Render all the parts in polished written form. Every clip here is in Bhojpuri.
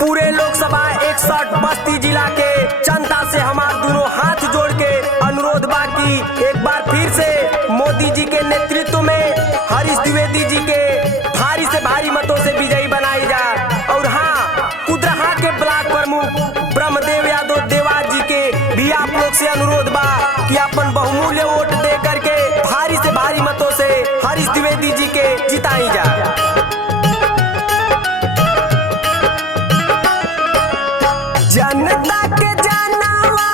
पूरे लोकसभा 61 बस्ती जिला के जनता से हमार दोनों हाथ जोड़ के अनुरोध बा कि एक बार फिर से मोदी जी के नेतृत्व में हरीश द्विवेदी जी के भारी से भारी मतों से विजयी बनाई जा। और हाँ, कुदरहा के ब्लॉक प्रमुख ब्रह्मदेव यादव देवा जी के भी आप लोग से अनुरोध बा कि अपन बहुमूल्य वोट दे करके भारी से भारी मतों से हरीश द्विवेदी जी के जिताई जा। जनता के जानवा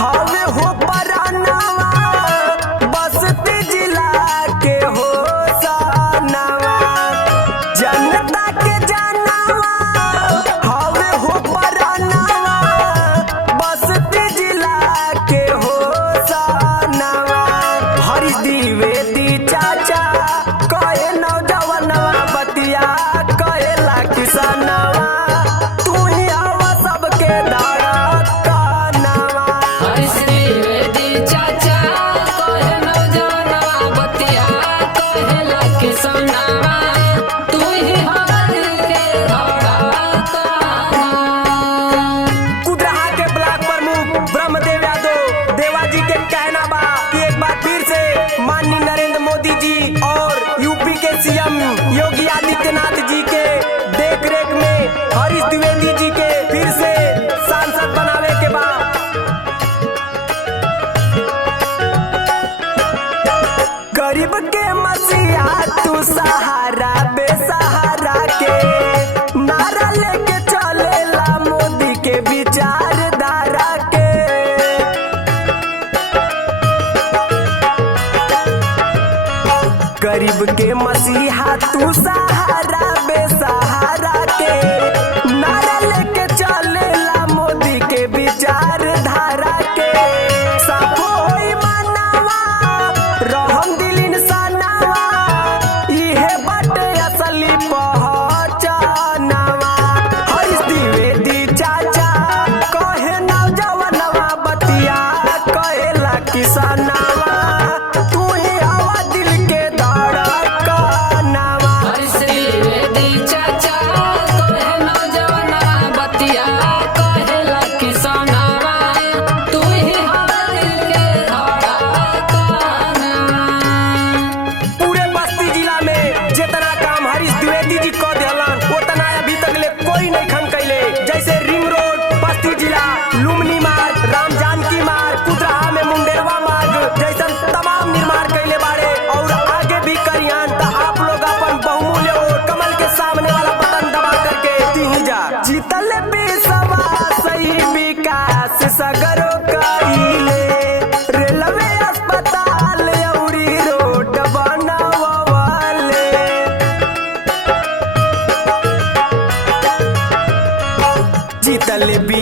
हवे हो परानवा, बस्ती जिला के हो सनवा। जनता के जानवा हवे हो परानवा, बस्ती जिला के हो सनवा। हरीश द्विवेदी चाचा कहे नौजवानवा, बतिया कहेला किसानवा, तू ही हवा सबके धड़कनवा। हरीश द्विवेदी चाचा कहे नौजवानवा, बतिया कहेला किसानवा, तू ही हवा दिल के धड़कनवा। कुदरहा के ब्लॉक प्रमुख ब्रह्मदेव यादव देवा जी के कहना बा कि एक बार फिर से माननीय नरेंद्र मोदी जी और यूपी के सीएम योगी आदित्यनाथ जी के देखरेख में हरीश द्विवेदी जी के फिर से सांसद बनावे के बाद गरीब के मसीहा तू सहारा बेसहारा के नारा लेके चलेला मोदी के विचारधारा के। गरीब के मसीहा तू सहारा बेसहारा के नारा लेके चलेला मोदी के विचारधारा के। साफो होई मानवा रहम दिल इंसानवा, इहे बाटे असली पहचानवा। हरीश द्विवेदी चाचा कहे नौजवानवा, बतिया कहेला किसानवा, तू ही हवा दिल के धड़कनवा। हरीश द्विवेदी चाचा कहे नौजवानवा, बतिया कहेला किसानवा, तू ही हवा दिल के धड़कनवा। पूरे बस्ती जिला में जितना काम हरीश द्विवेदी जी कह देहलन उतना अभी तक ले कोई नहीं खन कैले। जैसे रिंग रोड बस्ती जिला, लुम्बिनी मार्ग, राम जानकी मार्ग, कुदरहा में मुंडेरवा मार्ग जैसन तमाम निर्माण कैले बाड़े और आगे भी करियन। तो आप लोग अपन बहुमूल्य वोट कमल के सामने वाला बटन दबा करके दी जा। जीतल बेसवा सही विकास सगरो कइले, रेलवे अस्पताल अउरी रोड बनवले। जीतल बी